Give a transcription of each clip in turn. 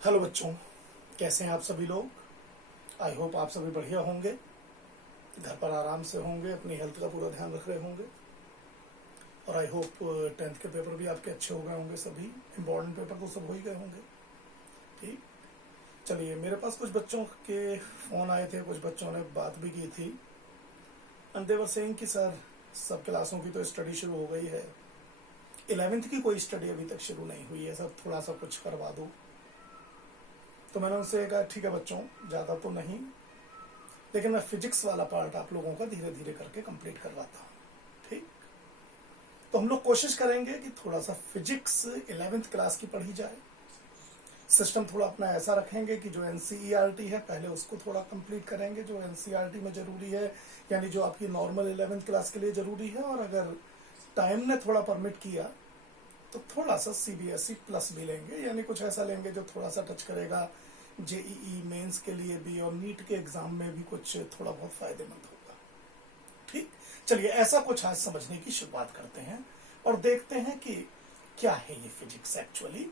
Hello बच्चों, कैसे हैं आप सभी लोग। आई होप आप सभी बढ़िया होंगे, घर पर आराम से होंगे, अपनी हेल्थ का पूरा ध्यान रख रहे होंगे। और आई होप 10th के पेपर भी आपके अच्छे हो गए होंगे। सभी इम्पोर्टेंट पेपर तो सब हो ही गए होंगे। ठीक, चलिए, मेरे पास कुछ बच्चों के फ़ोन आए थे, कुछ बच्चों ने बात भी की थी। एंड दे वर सेइंग कि सर, सब क्लासों की तो स्टडी शुरू हो गई है, 11th की कोई स्टडी अभी तक शुरू नहीं हुई है, सर थोड़ा सा कुछ करवा दो। तो मैंने उनसे कहा ठीक है बच्चों, ज़्यादा तो नहीं, लेकिन मैं फिजिक्स वाला पार्ट आप लोगों का धीरे धीरे करके कंप्लीट करवाता हूँ। ठीक, तो हम लोग कोशिश करेंगे कि थोड़ा सा फिजिक्स 11th क्लास की पढ़ी जाए। सिस्टम थोड़ा अपना ऐसा रखेंगे कि जो एनसीईआरटी है पहले उसको थोड़ा कंप्लीट करेंगे, जो एनसीईआरटी में जरूरी है, यानी जो आपकी नॉर्मल 11th क्लास के लिए जरूरी है। और अगर टाइम ने थोड़ा परमिट किया तो थोड़ा सा सीबीएसई प्लस भी लेंगे, यानी कुछ ऐसा लेंगे जो थोड़ा सा टच करेगा जेईई मेंस के लिए भी और नीट के एग्जाम में भी कुछ थोड़ा बहुत फायदेमंद होगा। ठीक, चलिए ऐसा कुछ आज समझने की शुरुआत करते हैं और देखते हैं कि क्या है ये फिजिक्स एक्चुअली।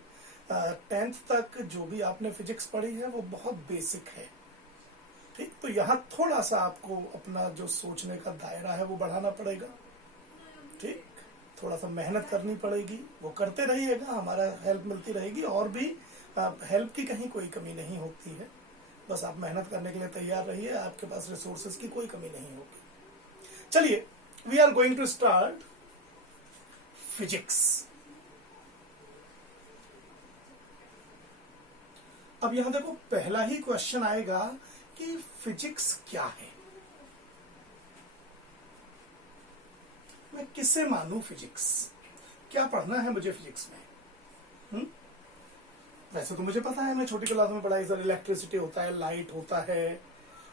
10th तक जो भी आपने फिजिक्स पढ़ी है वो बहुत बेसिक है। ठीक, तो यहाँ थोड़ा सा आपको अपना जो सोचने का दायरा है वो बढ़ाना पड़ेगा। ठीक, थोड़ा सा मेहनत करनी पड़ेगी, वो करते रहिएगा, हमारा हेल्प मिलती रहेगी। और भी हेल्प की कहीं कोई कमी नहीं होती है, बस आप मेहनत करने के लिए तैयार रहिए, आपके पास रिसोर्सेज की कोई कमी नहीं होगी। चलिए, we are going to start physics. अब यहां देखो, पहला ही क्वेश्चन आएगा कि फिजिक्स क्या है। मैं किसे मानूं फिजिक्स, क्या पढ़ना है मुझे फिजिक्स में। वैसे तो मुझे पता है, मैं छोटी क्लास में पढ़ाई, सर इलेक्ट्रिसिटी होता है, लाइट होता है,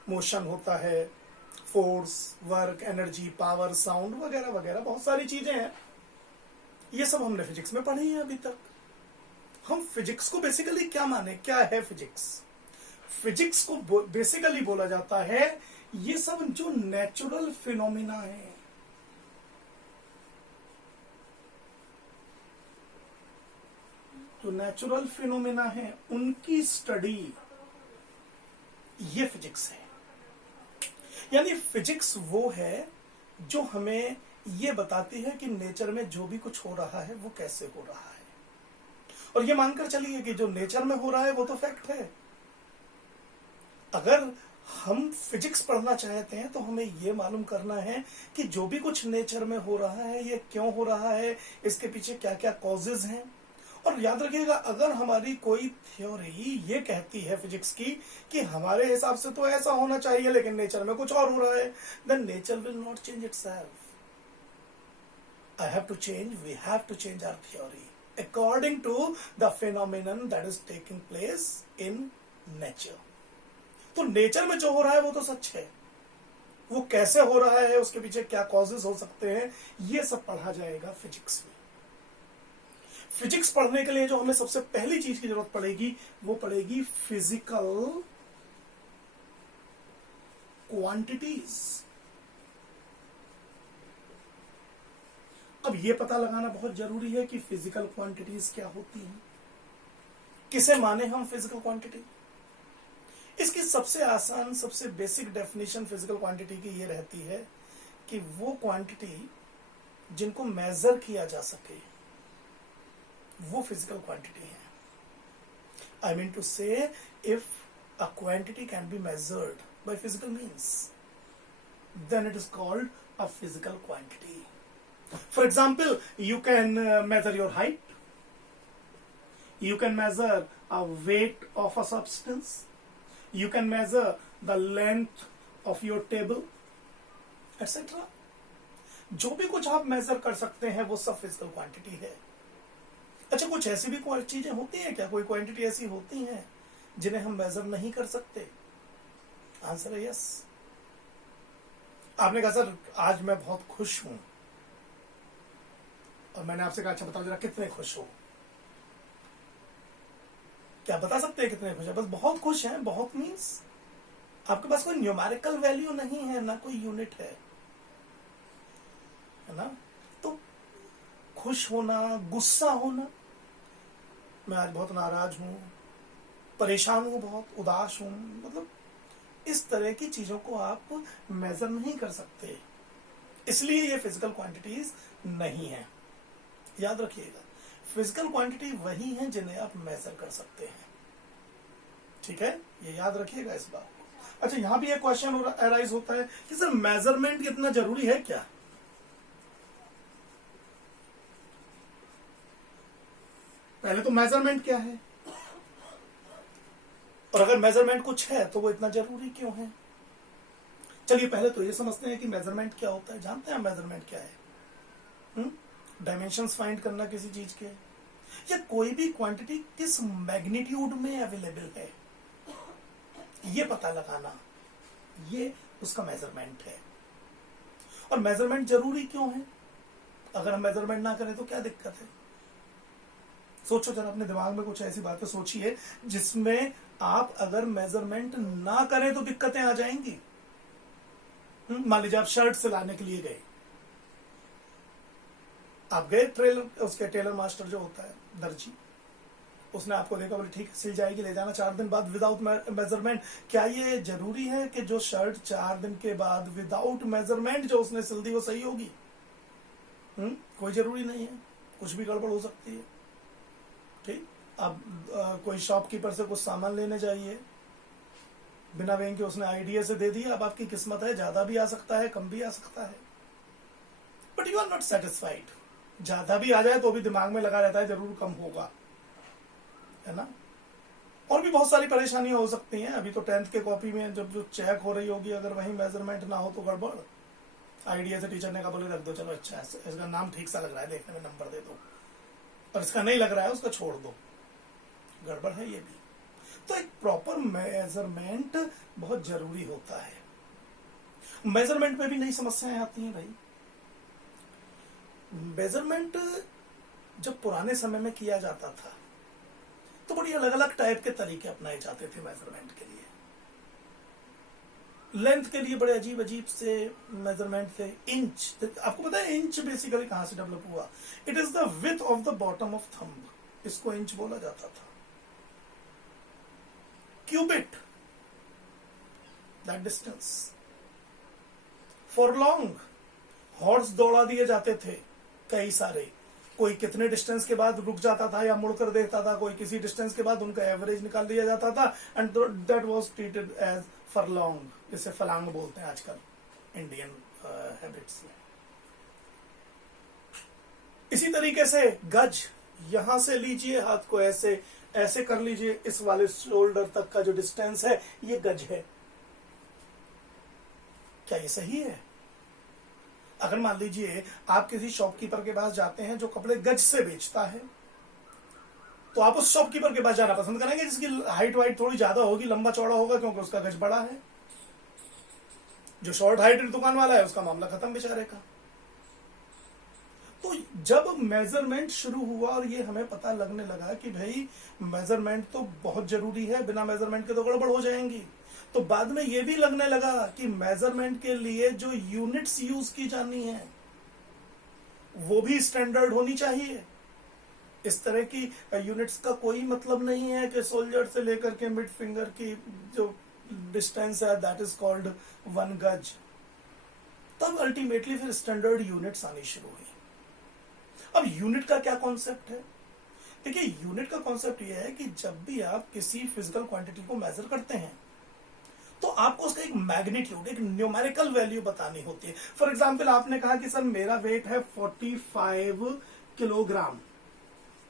मोशन होता है, force, work, energy, power, sound वगैरह वगैरह बहुत सारी चीजें हैं। ये सब हमने फिजिक्स में पढ़ी है अभी तक। हम फिजिक्स को बेसिकली क्या माने, क्या है फिजिक्स। फिजिक्स को बेसिकली बोला जाता है ये सब जो नेचुरल फिनोमिना है, जो नेचुरल फिनोमिना है उनकी स्टडी, ये फिजिक्स है। यानी फिजिक्स वो है जो हमें ये बताती है कि नेचर में जो भी कुछ हो रहा है वो कैसे हो रहा है। और ये मानकर चलिए कि जो नेचर में हो रहा है वो तो फैक्ट है। अगर हम फिजिक्स पढ़ना चाहते हैं तो हमें ये मालूम करना है कि जो भी कुछ नेचर में हो रहा है ये क्यों हो रहा है, इसके पीछे क्या क्या कॉजेज हैं। और याद रखिएगा, अगर हमारी कोई थ्योरी ये कहती है फिजिक्स की कि हमारे हिसाब से तो ऐसा होना चाहिए लेकिन नेचर में कुछ और हो रहा है, then nature will not change itself. I have to change, we have to change our theory according to the phenomenon that is taking place in nature. तो नेचर में जो हो रहा है वो तो सच है, वो कैसे हो रहा है, उसके पीछे क्या कॉजेज हो सकते हैं, ये सब पढ़ा जाएगा फिजिक्स में। फिजिक्स पढ़ने के लिए जो हमें सबसे पहली चीज की जरूरत पड़ेगी वो पड़ेगी फिजिकल क्वांटिटीज। अब ये पता लगाना बहुत जरूरी है कि फिजिकल क्वांटिटीज क्या होती हैं, किसे माने हम फिजिकल क्वांटिटी। इसकी सबसे आसान, सबसे बेसिक डेफिनेशन फिजिकल क्वांटिटी की ये रहती है कि वो क्वांटिटी जिनको मेजर किया जा सके वो फिजिकल क्वांटिटी है। I mean to say, if a quantity can be measured by physical means, then it is called a physical quantity. For example, you can measure your height, you can measure a weight of a substance, you can measure the length of your table, etc. जो भी कुछ आप major कर सकते हैं वो सब physical quantity है। अच्छा, कुछ ऐसी भी चीजें होती हैं क्या, कोई क्वांटिटी ऐसी होती हैं जिन्हें हम मेजर नहीं कर सकते? आंसर है यस। आपने कहा सर आज मैं बहुत खुश हूं, और मैंने आपसे कहा अच्छा बताओ जरा कितने खुश हो। क्या बता सकते हैं कितने खुश है? बस बहुत खुश हैं। बहुत मीन्स आपके पास कोई न्यूमेरिकल वैल्यू नहीं है, ना कोई यूनिट है ना। तो खुश होना, गुस्सा होना, मैं आज बहुत नाराज हूं, परेशान हूं, बहुत उदास हूं, मतलब इस तरह की चीजों को आप मेजर नहीं कर सकते, इसलिए ये फिजिकल क्वांटिटीज नहीं है। याद रखिएगा, फिजिकल क्वांटिटी वही है जिन्हें आप मेजर कर सकते हैं। ठीक है, ये याद रखिएगा इस बात को। अच्छा, यहां भी एक क्वेश्चन अराइज होता है कि सर मेजरमेंट कितना जरूरी है क्या? पहले तो मेजरमेंट क्या है, और अगर मेजरमेंट कुछ है तो वो इतना जरूरी क्यों है? चलिए पहले तो ये समझते हैं कि मेजरमेंट क्या होता है। जानते हैं मेजरमेंट क्या है? डायमेंशंस फाइंड करना किसी चीज के, या कोई भी क्वांटिटी किस मैग्नीट्यूड में अवेलेबल है ये पता लगाना, ये उसका मेजरमेंट है। और मेजरमेंट जरूरी क्यों है? अगर हम मेजरमेंट ना करें तो क्या दिक्कत है? सोचो जरा, अपने दिमाग में कुछ ऐसी बातें सोचिए जिसमें आप अगर मेजरमेंट ना करें तो दिक्कतें आ जाएंगी। मान लीजिए आप शर्ट सिलाने के लिए गए, आप गए उसके टेलर मास्टर जो होता है, दर्जी, उसने आपको देखा, बोले ठीक है सिल जाएगी, ले जाना 4 दिन बाद विदाउट मेजरमेंट। क्या ये जरूरी है कि जो शर्ट 4 दिन के बाद विदाउट मेजरमेंट जो उसने सिल दी वो सही होगी? कोई जरूरी नहीं है, कुछ भी गड़बड़ हो सकती है। ठीक, अब कोई शॉपकीपर से कुछ सामान लेने जाइए, बिना बैंक के उसने आइडिया से दे दिया, अब आपकी किस्मत है, ज्यादा भी आ सकता है, कम भी आ सकता है, but you are not satisfied. ज्यादा भी आ जाए तो भी दिमाग में लगा रहता है जरूर कम होगा, है ना। और भी बहुत सारी परेशानियां हो सकती हैं। अभी तो 10th के कॉपी में जब जो चेक हो रही होगी, अगर वही मेजरमेंट ना हो तो गड़बड़। आइडिया से टीचर ने कहा बोले रख दो, चलो अच्छा इसका नाम ठीक सा लग रहा है देखने में, नंबर दे दो, और इसका नहीं लग रहा है उसका छोड़ दो, गड़बड़ है ये भी। तो एक प्रॉपर मेजरमेंट बहुत जरूरी होता है। मेजरमेंट में भी नई समस्याएं आती हैं भाई। मेजरमेंट जब पुराने समय में किया जाता था तो बड़ी अलग अलग टाइप के तरीके अपनाए जाते थे मेजरमेंट के लिए। लेंथ के लिए बड़े अजीब अजीब से मेजरमेंट थे। इंच, आपको पता है इंच बेसिकली कहां से डेवलप हुआ? It is the width of the bottom of thumb, इसको इंच बोला जाता था। Cubit, that distance. Furlong, horse दौड़ा दिए जाते थे कई सारे, कोई कितने डिस्टेंस के बाद रुक जाता था या मुड़कर देखता था, कोई किसी डिस्टेंस के बाद उनका एवरेज निकाल दिया जाता था, and that was treated as furlong, जिसे फलांग बोलते हैं आजकल इंडियन हैबिट्स में। इसी तरीके से गज, यहां से लीजिए हाथ को ऐसे ऐसे कर लीजिए, इस वाले शोल्डर तक का जो डिस्टेंस है ये गज है। क्या ये सही है? अगर मान लीजिए आप किसी शॉपकीपर के पास जाते हैं जो कपड़े गज से बेचता है, तो आप उस शॉपकीपर के पास जाना पसंद करेंगे जिसकी हाइट वाइट थोड़ी ज्यादा होगी, लंबा चौड़ा होगा, क्योंकि उसका गज बड़ा है। जो शॉर्ट हाइटेड दुकान वाला है उसका मामला खत्म बेचारे का। तो जब मेजरमेंट शुरू हुआ और ये हमें पता लगने लगा कि भाई मेजरमेंट तो बहुत जरूरी है, बिना मेजरमेंट के तो गड़बड़ हो जाएंगी, तो बाद में ये भी लगने लगा कि मेजरमेंट के लिए जो यूनिट्स यूज की जानी है वो भी स्टैंडर्ड होनी चाहिए। इस तरह की यूनिट्स का कोई मतलब नहीं है कि सोल्जर से लेकर के मिड फिंगर की जो डिस्टेंस है दैट इज कॉल्ड 1 गज। तब अल्टीमेटली फिर स्टैंडर्ड यूनिट्स आनी शुरू हुई। अब यूनिट का क्या कॉन्सेप्ट है? देखिए, यूनिट का कॉन्सेप्ट यह है कि जब भी आप किसी फिजिकल क्वांटिटी को मेजर करते हैं तो आपको उसका एक मैग्नीट्यूड, एक न्यूमेरिकल वैल्यू बतानी होती है। फॉर एग्जाम्पल आपने कहा कि सर मेरा वेट है 45 किलोग्राम।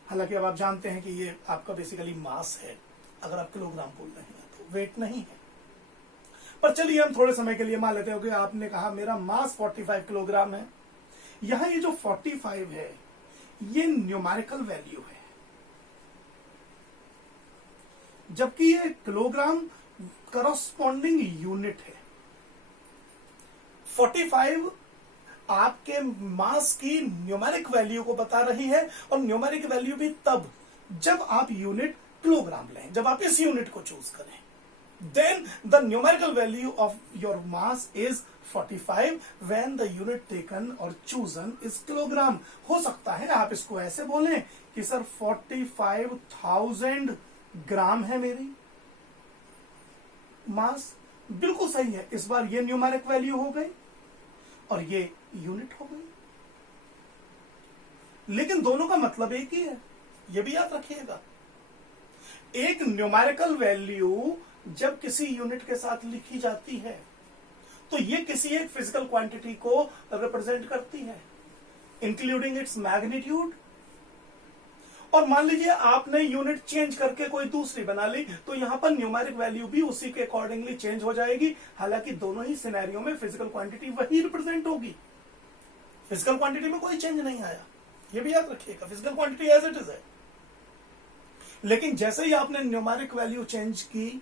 हालांकि अब आप जानते हैं कि ये आपका बेसिकली मास है, अगर आप किलोग्राम बोल रहे हैं तो वेट नहीं है। पर चलिए हम थोड़े समय के लिए मान लेते हैं कि आपने कहा मेरा मास 45 किलोग्राम है। यहां ये जो 45 है ये न्यूमेरिकल वैल्यू है, जबकि ये किलोग्राम करस्पॉन्डिंग यूनिट है। 45 आपके मास की न्यूमेरिक वैल्यू को बता रही है, और न्यूमेरिक वैल्यू भी तब जब आप यूनिट किलोग्राम लें, जब आप इस यूनिट को चूज करें। Then the numerical value of your mass is 45 when the unit taken or chosen is kilogram। हो सकता है आप इसको ऐसे बोलें कि सर 45,000 ग्राम है मेरी मास, बिल्कुल सही है। इस बार ये न्यूमेरिक वैल्यू हो गई और ये यूनिट हो गई, लेकिन दोनों का मतलब एक ही है, ये भी याद रखिएगा। एक न्यूमेरिकल वैल्यू जब किसी यूनिट के साथ लिखी जाती है तो ये किसी एक फिजिकल क्वांटिटी को रिप्रेजेंट करती है, इंक्लूडिंग इट्स मैग्नीट्यूड। और मान लीजिए आपने यूनिट चेंज करके कोई दूसरी बना ली, तो यहां पर न्यूमेरिक वैल्यू भी उसी के अकॉर्डिंगली चेंज हो जाएगी। हालांकि दोनों ही सिनेरियो में फिजिकल क्वांटिटी वही रिप्रेजेंट होगी, फिजिकल क्वांटिटी में कोई चेंज नहीं आया, ये भी याद रखिएगा, physical quantity as it is है। लेकिन जैसे ही आपने न्यूमेरिक वैल्यू चेंज की,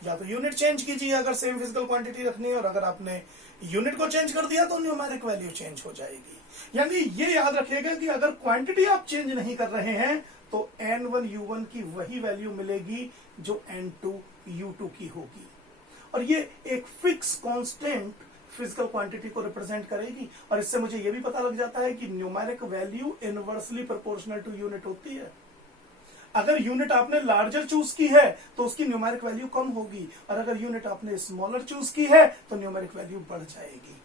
या तो यूनिट चेंज कीजिए अगर सेम फिजिकल क्वांटिटी रखनी है, और अगर आपने यूनिट को चेंज कर दिया तो न्यूमेरिक वैल्यू चेंज हो जाएगी। यानी ये याद रखिएगा कि अगर क्वांटिटी आप चेंज नहीं कर रहे हैं तो n1 u1 की वही वैल्यू मिलेगी जो n2 u2 की होगी, और ये एक फिक्स कांस्टेंट फिजिकल क्वांटिटी को रिप्रेजेंट करेगी। और इससे मुझे ये भी पता लग जाता है कि numeric value inversely proportional to unit होती है। अगर यूनिट आपने लार्जर चूज की है तो उसकी न्यूमेरिक वैल्यू कम होगी, और अगर यूनिट आपने स्मॉलर चूज की है तो न्यूमेरिक वैल्यू बढ़ जाएगी,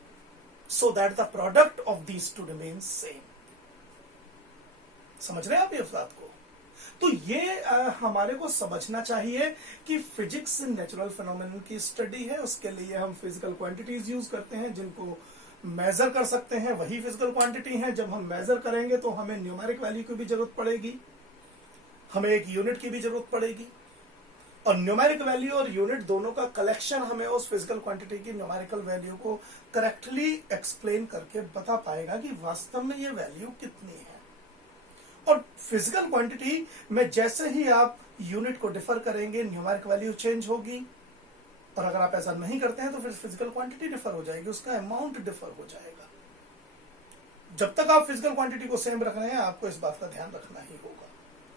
so that the product of these two remain same. समझ रहे हैं आप इस बात को? तो ये हमारे को समझना चाहिए कि फिजिक्स नेचुरल फिनोमेनन की स्टडी है, उसके लिए हम फिजिकल क्वांटिटीज यूज करते हैं जिनको मेजर कर सकते हैं, वही फिजिकल क्वांटिटी है। जब हम मेजर करेंगे तो हमें न्यूमेरिक वैल्यू की भी जरूरत पड़ेगी, हमें एक यूनिट की भी जरूरत पड़ेगी, और न्यूमेरिक वैल्यू और यूनिट दोनों का कलेक्शन हमें उस फिजिकल क्वांटिटी की न्यूमेरिकल वैल्यू को करेक्टली एक्सप्लेन करके बता पाएगा कि वास्तव में ये वैल्यू कितनी है। और फिजिकल क्वांटिटी में जैसे ही आप यूनिट को डिफर करेंगे न्यूमेरिक वैल्यू चेंज होगी, और अगर आप ऐसा नहीं करते हैं तो फिर फिजिकल क्वांटिटी डिफर हो जाएगी, उसका अमाउंट डिफर हो जाएगा। जब तक आप फिजिकल क्वांटिटी को सेम रख रहे हैं आपको इस बात का ध्यान रखना ही होगा,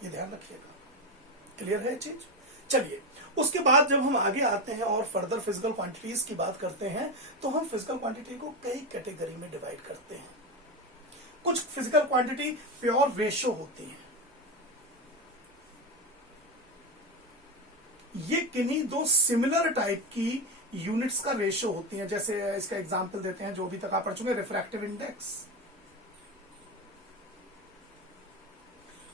ये ध्यान रखिएगा। क्लियर है चीज? चलिए, उसके बाद जब हम आगे आते हैं और फर्दर फिजिकल क्वांटिटीज की बात करते हैं तो हम फिजिकल क्वांटिटी को कई कैटेगरी में डिवाइड करते हैं। कुछ फिजिकल क्वांटिटी प्योर रेशो होती हैं, ये किन्हीं दो सिमिलर टाइप की यूनिट्स का रेशो होती हैं। जैसे इसका एग्जांपल देते हैं, जो अभी तक आप पढ़ चुके, रिफ्रैक्टिव इंडेक्स।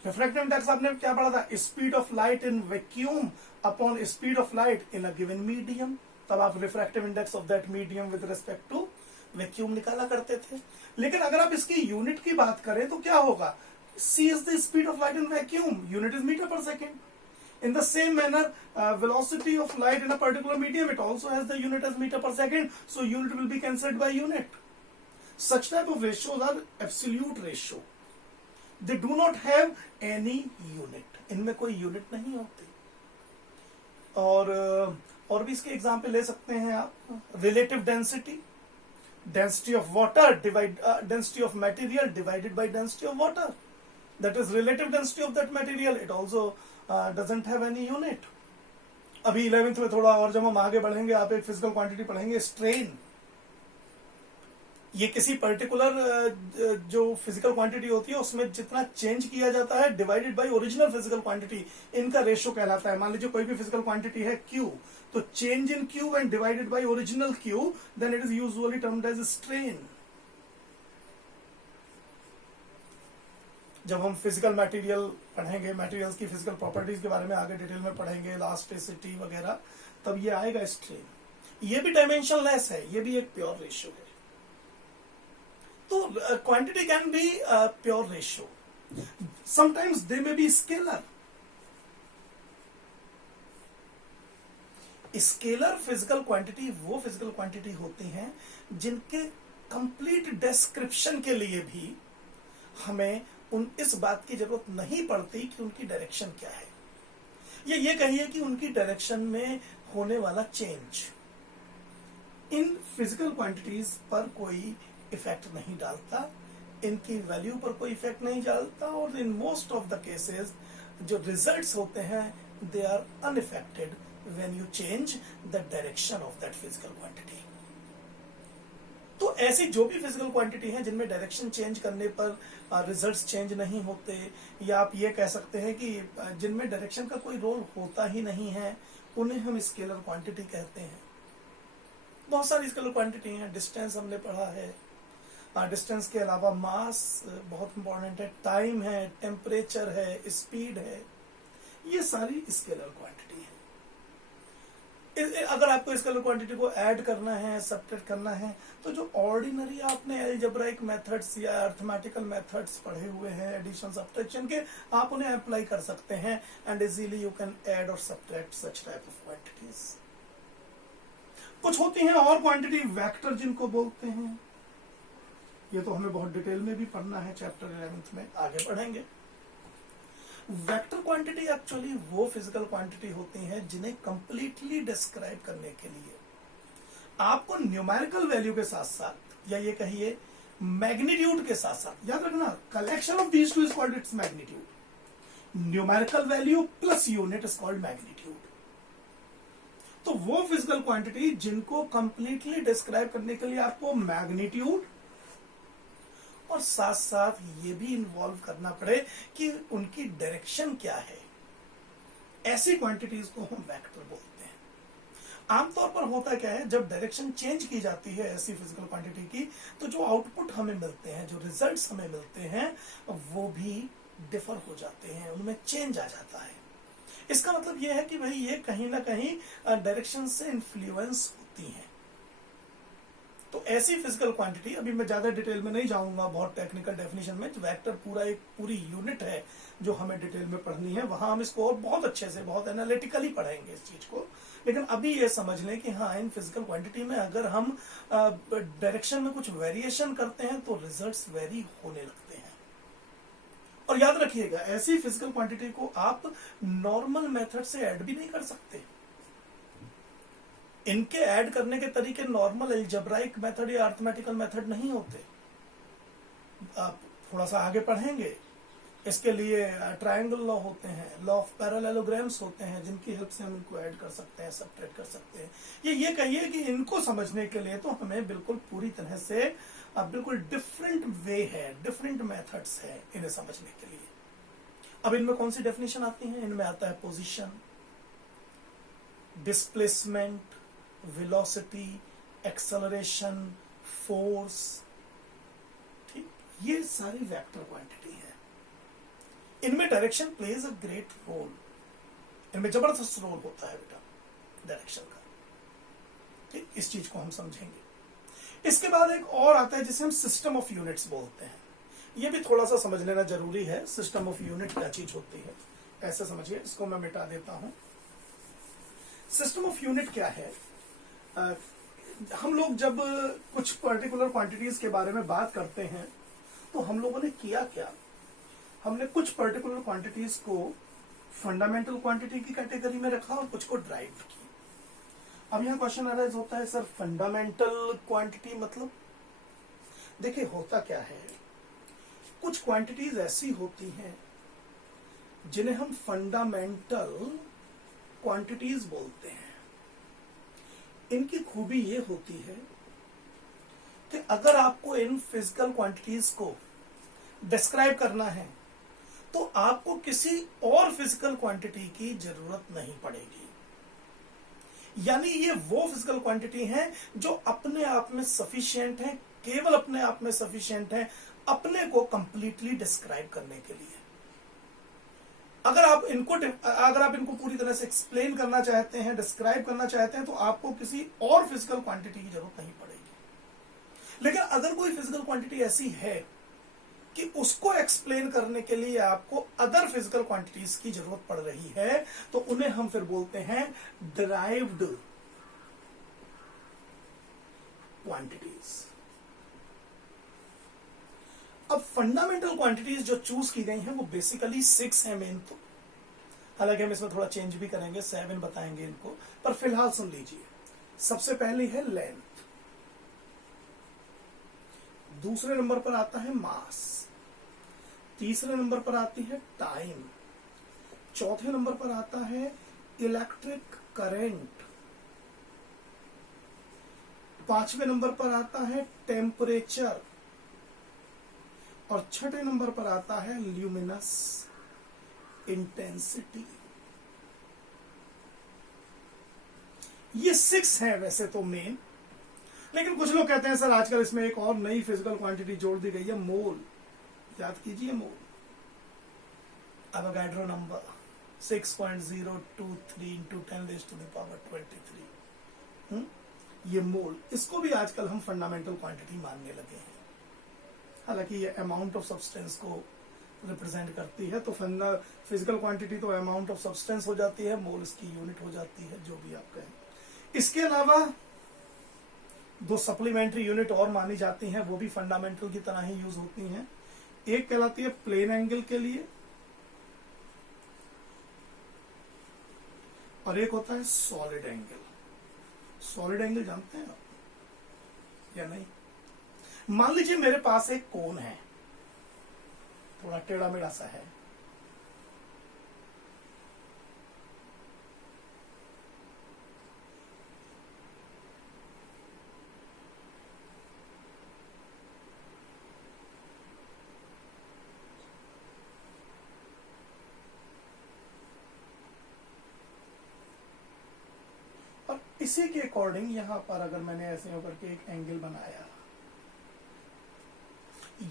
रिफ्रैक्टिव इंडेक्स आपने क्या पढ़ा था? Speed of light in vacuum upon speed of light in a given medium. तब आप refractive index of that medium with respect to vacuum निकाला करते थे। लेकिन अगर आप इसकी यूनिट की बात करें तो क्या होगा? c is the speed of light in vacuum, unit is meter per second. In the same manner, velocity of light in a particular medium, it also has the unit as meter per second, so unit will be cancelled by unit. Such type of ratios are absolute ratio. They do not have any unit. इनमें कोई unit नहीं होती। और भी इसके example ले सकते हैं आप। Relative density, density of water density of material divided by density of water, that is relative density of that material. It also doesn't have any unit. अभी 11th में थोड़ा और जब हम आगे बढ़ेंगे आप एक फिजिकल क्वांटिटी पढ़ेंगे, स्ट्रेन। ये किसी पर्टिकुलर जो फिजिकल क्वांटिटी होती है उसमें जितना चेंज किया जाता है divided by original physical quantity, इनका रेशियो कहलाता है। मान लीजिए कोई भी फिजिकल क्वांटिटी है Q, तो change in Q when divided by original Q, then it is usually termed as strain. जब हम फिजिकल मटेरियल पढ़ेंगे, मटेरियल्स की फिजिकल प्रॉपर्टीज के बारे में आगे डिटेल में पढ़ेंगे, इलास्टिसिटी वगैरह, तब ये आएगा स्ट्रेन। ये भी डायमेंशनलेस है, ये भी एक प्योर रेशियो है। तो quantity can B pure ratio, sometimes they may be scalar. Scalar physical quantity वो फिजिकल क्वांटिटी होती हैं जिनके कंप्लीट डिस्क्रिप्शन के लिए भी हमें इस बात की जरूरत नहीं पड़ती कि उनकी डायरेक्शन क्या है, या ये कहिए कि उनकी डायरेक्शन में होने वाला चेंज इन फिजिकल क्वांटिटीज पर कोई इफेक्ट नहीं डालता, इनकी वैल्यू पर कोई इफेक्ट नहीं डालता, और in most of the cases जो रिजल्ट्स होते हैं they are unaffected when you change the direction of that physical quantity. तो ऐसी जो भी फिजिकल क्वांटिटी है जिनमें डायरेक्शन चेंज करने पर रिजल्ट्स चेंज नहीं होते, या आप ये कह सकते हैं कि जिनमें डायरेक्शन का कोई रोल होता ही नहीं है, उन्हें हम स्केलर क्वांटिटी कहते हैं। बहुत सारी स्केलर क्वांटिटी हैं। डिस्टेंस हमने पढ़ा है, डिस्टेंस के अलावा मास बहुत इंपॉर्टेंट है, टाइम है, टेम्परेचर है, स्पीड है, ये सारी स्केलर क्वांटिटी है। अगर आपको स्केलर क्वांटिटी को ऐड करना है, सब्ट्रैक्ट करना है, तो जो ऑर्डिनरी आपने अलजेब्राइक मेथड्स या अरिथमेटिकल मेथड्स पढ़े हुए हैं एडिशन सब्ट्रैक्शन के, आप उन्हें अप्लाई कर सकते हैं and easily you can add और subtract such type of quantities. कुछ होती हैं और क्वांटिटी, वेक्टर जिनको बोलते हैं, ये तो हमें बहुत डिटेल में भी पढ़ना है, चैप्टर 11 में आगे पढ़ेंगे। वेक्टर क्वांटिटी एक्चुअली वो फिजिकल क्वांटिटी होती हैं जिन्हें कंप्लीटली डिस्क्राइब करने के लिए आपको न्यूमेरिकल वैल्यू के साथ साथ, या ये कहिए मैग्नीट्यूड के साथ साथ, याद रखना collection of these two is called its magnitude, numerical value plus unit is called magnitude. तो वो फिजिकल क्वांटिटी जिनको कंप्लीटली डिस्क्राइब करने के लिए आपको मैग्नीट्यूड और साथ साथ ये भी इन्वॉल्व करना पड़े कि उनकी डायरेक्शन क्या है, ऐसी क्वांटिटीज को हम वेक्टर बोलते हैं। आमतौर पर होता क्या है, जब डायरेक्शन चेंज की जाती है ऐसी फिजिकल क्वांटिटी की, तो जो आउटपुट हमें मिलते हैं, जो रिजल्ट्स हमें मिलते हैं, वो भी डिफर हो जाते हैं, उनमें चेंज आ जाता है। इसका मतलब यह है कि भाई ये कहीं ना कहीं डायरेक्शन से इन्फ्लुएंस होती हैं। तो ऐसी फिजिकल क्वांटिटी, अभी मैं ज्यादा डिटेल में नहीं जाऊंगा, बहुत टेक्निकल डेफिनेशन में, वेक्टर पूरा एक पूरी यूनिट है जो हमें डिटेल में पढ़नी है, वहां हम इसको और बहुत अच्छे से, बहुत एनालिटिकली पढ़ेंगे इस चीज को। लेकिन अभी ये समझ लें कि हाँ, इन फिजिकल क्वांटिटी में अगर हम डायरेक्शन में कुछ वेरिएशन करते हैं तो रिजल्ट्स वेरी होने लगते हैं। और याद रखिएगा, ऐसी फिजिकल क्वांटिटी को आप नॉर्मल मेथड से ऐड भी नहीं कर सकते। इनके ऐड करने के तरीके नॉर्मल अलजेब्राइक मेथड या अरिथमेटिकल मेथड नहीं होते। आप थोड़ा सा आगे पढ़ेंगे, इसके लिए ट्रायंगल लॉ होते हैं, लॉ ऑफ पैरेललोग्राम्स होते हैं, जिनकी हेल्प से हम इनको ऐड कर सकते हैं, सब्ट्रैक्ट कर सकते हैं। ये कहिए कि इनको समझने के लिए तो हमें बिल्कुल पूरी तरह से बिल्कुल डिफरेंट वे है, डिफरेंट मेथड्स है इन्हें समझने के लिए। अब इनमें कौन सी डेफिनेशन आती है? इनमें आता है position, displacement, velocity, acceleration, force. ठीक, ये सारी वेक्टर क्वांटिटी है। इनमें direction plays a great role, इनमें जबरदस्त रोल होता है बेटा डायरेक्शन का। ठीक, इस चीज को हम समझेंगे। इसके बाद एक और आता है जिसे हम सिस्टम ऑफ यूनिट्स बोलते हैं। ये भी थोड़ा सा समझ लेना जरूरी है, सिस्टम ऑफ यूनिट क्या चीज होती है। ऐसे समझिए, इसको मैं मिटा देता हूं। सिस्टम ऑफ यूनिट क्या है? हम लोग जब कुछ पर्टिकुलर क्वांटिटीज के बारे में बात करते हैं तो हम लोगों ने किया क्या, हमने कुछ पर्टिकुलर क्वांटिटीज को फंडामेंटल क्वांटिटी की कैटेगरी में रखा और कुछ को ड्राइव की। अब यहां क्वेश्चन अराइज होता है, सर फंडामेंटल क्वांटिटी मतलब? देखिए होता क्या है, कुछ क्वांटिटीज ऐसी होती हैं जिन्हें हम फंडामेंटल क्वांटिटीज बोलते हैं। इनकी खूबी ये होती है कि अगर आपको इन फिजिकल क्वांटिटीज को डिस्क्राइब करना है तो आपको किसी और फिजिकल क्वांटिटी की जरूरत नहीं पड़ेगी। यानी ये वो फिजिकल क्वांटिटी है जो अपने आप में सफिशिएंट है, केवल अपने आप में सफिशिएंट है अपने को कंप्लीटली डिस्क्राइब करने के लिए। अगर आप इनको पूरी तरह से एक्सप्लेन करना चाहते हैं, डिस्क्राइब करना चाहते हैं, तो आपको किसी और फिजिकल क्वांटिटी की जरूरत नहीं पड़ेगी। लेकिन अगर कोई फिजिकल क्वांटिटी ऐसी है कि उसको एक्सप्लेन करने के लिए आपको अदर फिजिकल क्वांटिटीज की जरूरत पड़ रही है, तो उन्हें हम फिर बोलते हैं डिराइव्ड क्वांटिटीज। अब फंडामेंटल क्वांटिटीज जो चूज की गई हैं वो बेसिकली 6 है मेन तो, हालांकि हम इसमें थोड़ा चेंज भी करेंगे, 7 बताएंगे इनको, पर फिलहाल सुन लीजिए। सबसे पहली है लेंथ, दूसरे नंबर पर आता है मास, तीसरे नंबर पर आती है टाइम, चौथे नंबर पर आता है इलेक्ट्रिक करंट, 5वें नंबर पर आता है टेम्परेचर और 6ठे नंबर पर आता है ल्यूमिनस इंटेंसिटी। ये 6 है वैसे तो मेन, लेकिन कुछ लोग कहते हैं सर आजकल इसमें एक और नई फिजिकल क्वांटिटी जोड़ दी गई है, मोल। याद कीजिए मोल, एवोगाड्रो नंबर 6.023 into 10⁻23। ये मोल, इसको भी आजकल हम फंडामेंटल क्वांटिटी मानने लगे हैं। हालांकि ये अमाउंट ऑफ सब्सटेंस को रिप्रेजेंट करती है, तो फिजिकल क्वांटिटी तो अमाउंट ऑफ सब्सटेंस हो जाती है, मोल इसकी यूनिट हो जाती है, जो भी आप कहें। इसके अलावा 2 सप्लीमेंट्री यूनिट और मानी जाती हैं, वो भी फंडामेंटल की तरह ही यूज होती हैं। एक कहलाती है प्लेन एंगल के लिए और एक होता है सॉलिड एंगल। सॉलिड एंगल जानते हैं आप या नहीं? मान लीजिए मेरे पास एक कोन है, थोड़ा टेढ़ा मेढ़ा सा है, और इसी के अकॉर्डिंग यहां पर अगर मैंने ऐसे होकर के एक एंगल बनाया,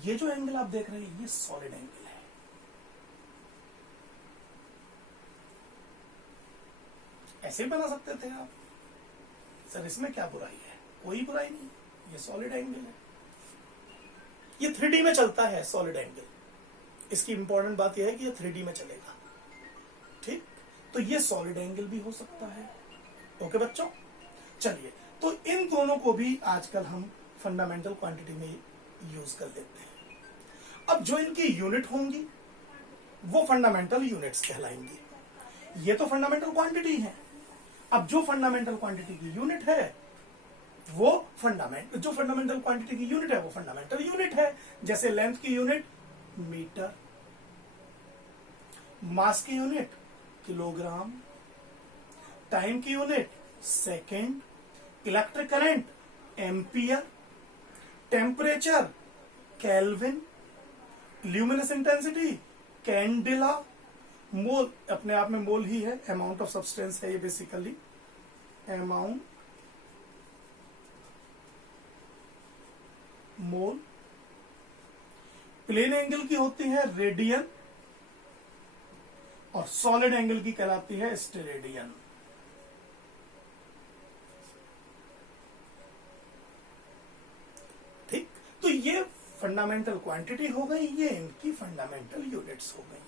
ये जो एंगल आप देख रहे हैं ये सॉलिड एंगल है। ऐसे ही बना सकते थे आप, सर इसमें क्या बुराई है? कोई बुराई नहीं, ये सॉलिड एंगल है। ये 3D में चलता है सॉलिड एंगल, इसकी इंपॉर्टेंट बात यह है कि ये 3D में चलेगा, ठीक? तो ये सॉलिड एंगल भी हो सकता है। ओके बच्चों, चलिए, तो इन दोनों को भी आजकल हम फंडामेंटल क्वांटिटी में यूज कर लेते हैं। अब जो इनकी यूनिट होंगी वो फंडामेंटल यूनिट्स कहलाएंगी। ये तो फंडामेंटल क्वांटिटी है। अब जो फंडामेंटल क्वांटिटी की यूनिट है वो जो फंडामेंटल क्वांटिटी की यूनिट है वो फंडामेंटल यूनिट है। जैसे लेंथ की यूनिट मीटर, मास की यूनिट किलोग्राम, टाइम की unit second, electric current ampere, temperature kelvin, luminous intensity candela, mole अपने आप में मोल ही है, अमाउंट ऑफ सब्सटेंस है ये बेसिकली, अमाउंट मोल। प्लेन एंगल की होती है रेडियन और सॉलिड एंगल की कहलाती है स्टेरेडियन। ठीक, तो ये फंडामेंटल क्वांटिटी हो गई, ये इनकी फंडामेंटल यूनिट्स हो गई।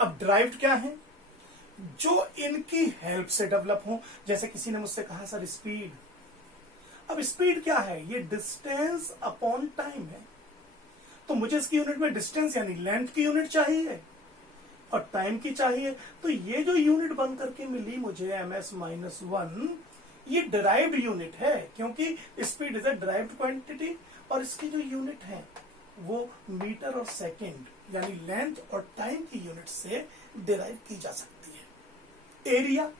अब ड्राइव्ड क्या है? जो इनकी हेल्प से डेवलप हो। जैसे किसी ने मुझसे कहा सर स्पीड, अब स्पीड क्या है? ये डिस्टेंस अपॉन टाइम है, तो मुझे इसकी यूनिट में डिस्टेंस यानी लेंथ की यूनिट चाहिए और टाइम की चाहिए। तो ये जो यूनिट बन करके मिली मुझे ms-1, ये डिराइव्ड यूनिट है, क्योंकि speed is a derived quantity और इसकी जो यूनिट है वो मीटर और सेकंड यानी लेंथ और टाइम की यूनिट से डिराइव की जा सकती है। एरिया,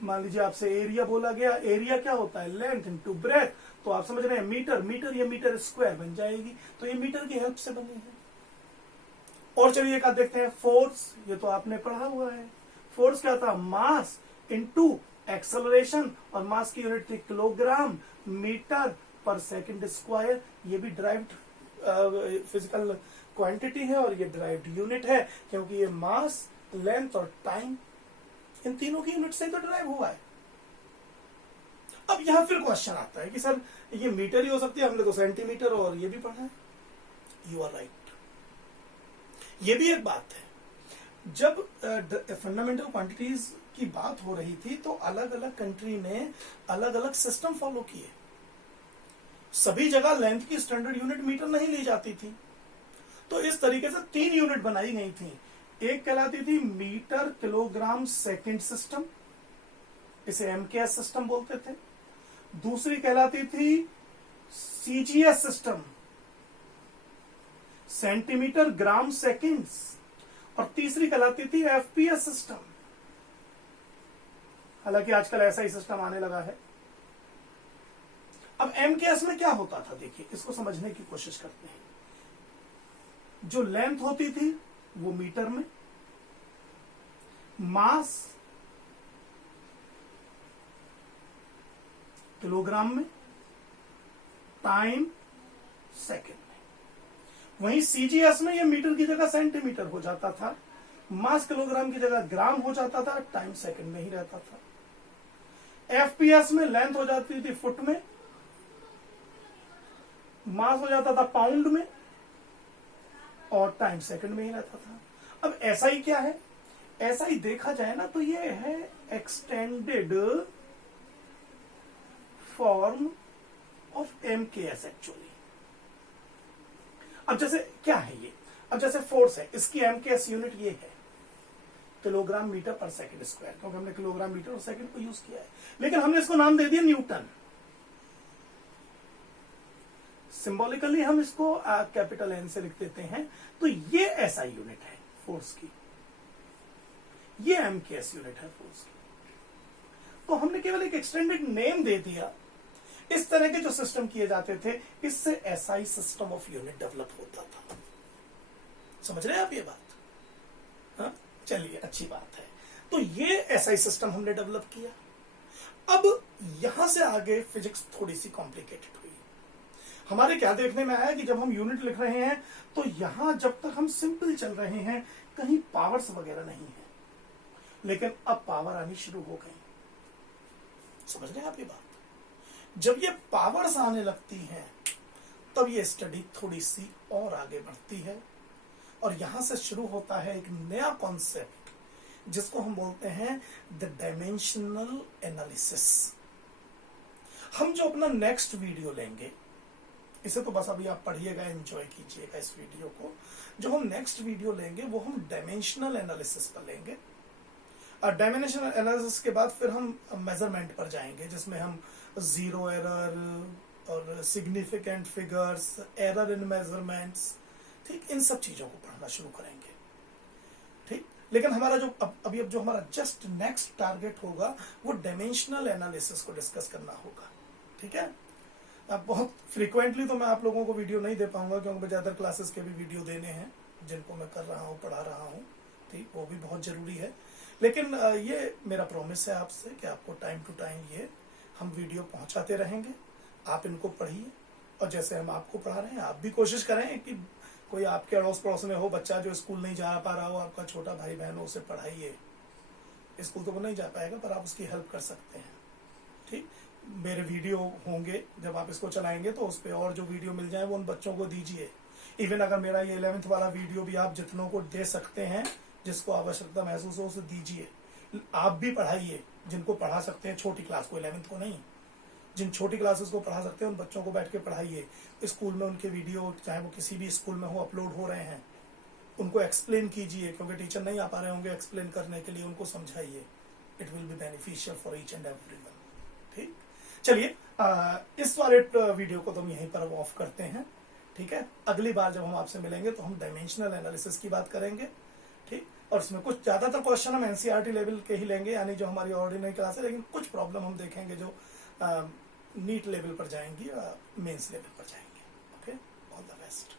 मान लीजिए आपसे एरिया बोला गया, एरिया क्या होता है? लेंथ इनटू ब्रेथ, तो आप समझ रहे हैं मीटर, मीटर ये मीटर स्क्वायर बन जाएगी, तो ये मीटर की हेल्प से बनी है। और चलिए एक देखते हैं फोर्स, ये तो आपने पढ़ा हुआ है। फोर्स क्या था? मास इनटू एक्सेलरेशन, और मास की यूनिट थी किलोग्राम मीटर पर सेकंड स्क्वायर। ये भी ड्राइव्ड फिजिकल क्वांटिटी है और ये ड्राइव्ड यूनिट है, क्योंकि ये मास, लेंथ और टाइम इन तीनों की यूनिट से तो ड्राइव हुआ है। अब यहां फिर क्वेश्चन आता है कि सर ये मीटर ही हो सकती है, हमने तो सेंटीमीटर और ये भी पढ़ा है। यू आर राइट, ये भी एक बात है। जब फंडामेंटल क्वांटिटीज की बात हो रही थी तो अलग अलग कंट्री ने अलग अलग सिस्टम फॉलो किए। सभी जगह लेंथ की स्टैंडर्ड यूनिट मीटर नहीं ली जाती थी, तो इस तरीके से 3 यूनिट बनाई गई थी। एक कहलाती थी मीटर किलोग्राम सेकंड सिस्टम, इसे एमकेएस सिस्टम बोलते थे। दूसरी कहलाती थी CGS system, centimetre gram seconds, और तीसरी कहलाती थी एफपीएस सिस्टम। हालांकि आजकल ऐसा ही सिस्टम आने लगा है, अब MKS में क्या होता था, देखिए इसको समझने की कोशिश करते हैं। जो लेंथ होती थी वो मीटर में, मास किलोग्राम में, टाइम सेकंड में। वहीं CGS में ये मीटर की जगह सेंटीमीटर हो जाता था, मास किलोग्राम की जगह ग्राम हो जाता था, टाइम सेकंड में ही रहता था। FPS में लेंथ हो जाती थी फुट में, मास हो जाता था पाउंड में, और टाइम सेकंड में ही रहता था। अब ऐसा ही क्या है, ऐसा ही देखा जाए ना तो ये है extended form of MKS actually. अब जैसे क्या है ये, अब जैसे फोर्स है, इसकी MKS यूनिट ये है किलोग्राम मीटर पर सेकंड स्क्वायर, क्योंकि हमने किलोग्राम मीटर और सेकंड को यूज किया है, लेकिन हमने इसको नाम दे दिया न्यूटन। सिंबॉलिकली हम इसको कैपिटल N से लिख देते हैं। तो ये ऐसा यूनिट है फोर्स की, ये MKS यूनिट है फोर्स की। तो हमने केवल एक एक्सटेंडेड नेम दे दिया। इस तरह के जो सिस्टम किए जाते थे, इससे SI system of unit develop होता था। समझ रहे हैं आप ये बात? हाँ, चलिए अच्छी बात है। तो ये SI सिस्टम हमने डेवलप किया। अब यहां से आगे फिजिक्स थोड़ी सी कॉम्प्लिकेटेड हुई। हमारे क्या देखने में आया कि जब हम यूनिट लिख रहे हैं तो यहां जब तक हम सिंपल चल रहे हैं कहीं पावर्स वगैरह नहीं है, लेकिन अब पावर आनी शुरू हो गई। समझ रहे हैं आप ये बात? जब ये पावर्स आने लगती हैं तब ये स्टडी थोड़ी सी और आगे बढ़ती है, और यहां से शुरू होता है एक नया कॉन्सेप्ट जिसको हम बोलते हैं द डायमेंशनल एनालिसिस। हम जो अपना नेक्स्ट वीडियो लेंगे, इसे तो बस अभी आप पढ़िएगा, एंजॉय कीजिएगा इस वीडियो को। जो हम नेक्स्ट वीडियो लेंगे वो हम डायमेंशनल एनालिसिस पर लेंगे, और डायमेंशनल एनालिसिस के बाद फिर हम मेजरमेंट पर जाएंगे, जिसमें हम जीरो एरर और significant figures, error in measurements, ठीक, इन सब चीजों को पढ़ना शुरू करेंगे। ठीक, लेकिन हमारा जो अभी जो हमारा जस्ट नेक्स्ट टारगेट होगा वो डायमेंशनल एनालिसिस को डिस्कस करना होगा। ठीक है, अब बहुत फ्रीक्वेंटली तो मैं आप लोगों को वीडियो नहीं दे पाऊंगा, क्योंकि मुझे अदर क्लासेस के भी वीडियो देने हैं जिनको मैं कर रहा हूँ, पढ़ा रहा हूँ। ठीक, वो भी बहुत जरूरी है। लेकिन ये मेरा प्रॉमिस है आपसे कि आपको टाइम टू टाइम ये हम वीडियो पहुंचाते रहेंगे। आप इनको पढ़िए, और जैसे हम आपको पढ़ा रहे हैं आप भी कोशिश करें कि कोई आपके अड़ोस पड़ोस में हो बच्चा जो स्कूल नहीं जा पा रहा हो, आपका छोटा भाई बहन हो, उसे पढ़ाइए। स्कूल तो वो नहीं जा पाएगा पर आप उसकी हेल्प कर सकते हैं। ठीक, मेरे वीडियो होंगे जब आप इसको चलाएंगे तो उस पर और जो वीडियो मिल जाए वो उन बच्चों को दीजिए। इवन अगर मेरा ये 11th वाला वीडियो भी आप जितनों को दे सकते हैं, जिसको आवश्यकता महसूस हो उसे दीजिए। आप भी पढ़ाइए, जिनको पढ़ा सकते हैं, छोटी क्लास को, 11th को नहीं, जिन छोटी क्लासेस को पढ़ा सकते हैं उन बच्चों को बैठ के पढ़ाइए। स्कूल में उनके वीडियो, चाहे वो किसी भी स्कूल में हो, अपलोड हो रहे हैं, उनको एक्सप्लेन कीजिए, क्योंकि टीचर नहीं आ पा रहे होंगे एक्सप्लेन करने के लिए, उनको समझाइए। It will be beneficial for each and everyone. ठीक, चलिए इस वाले वीडियो को तो हम यहीं पर ऑफ करते हैं। ठीक है, अगली बार जब हम आपसे मिलेंगे तो हम डायमेंशनल एनालिसिस की बात करेंगे। ठीक, और इसमें कुछ ज्यादातर क्वेश्चन हम NCERT लेवल के ही लेंगे, यानी जो हमारी ऑर्डिनरी क्लास है, लेकिन कुछ प्रॉब्लम हम देखेंगे जो नीट लेवल पर जाएंगी, मेंस लेवल पर जाएंगे। Okay, all the best.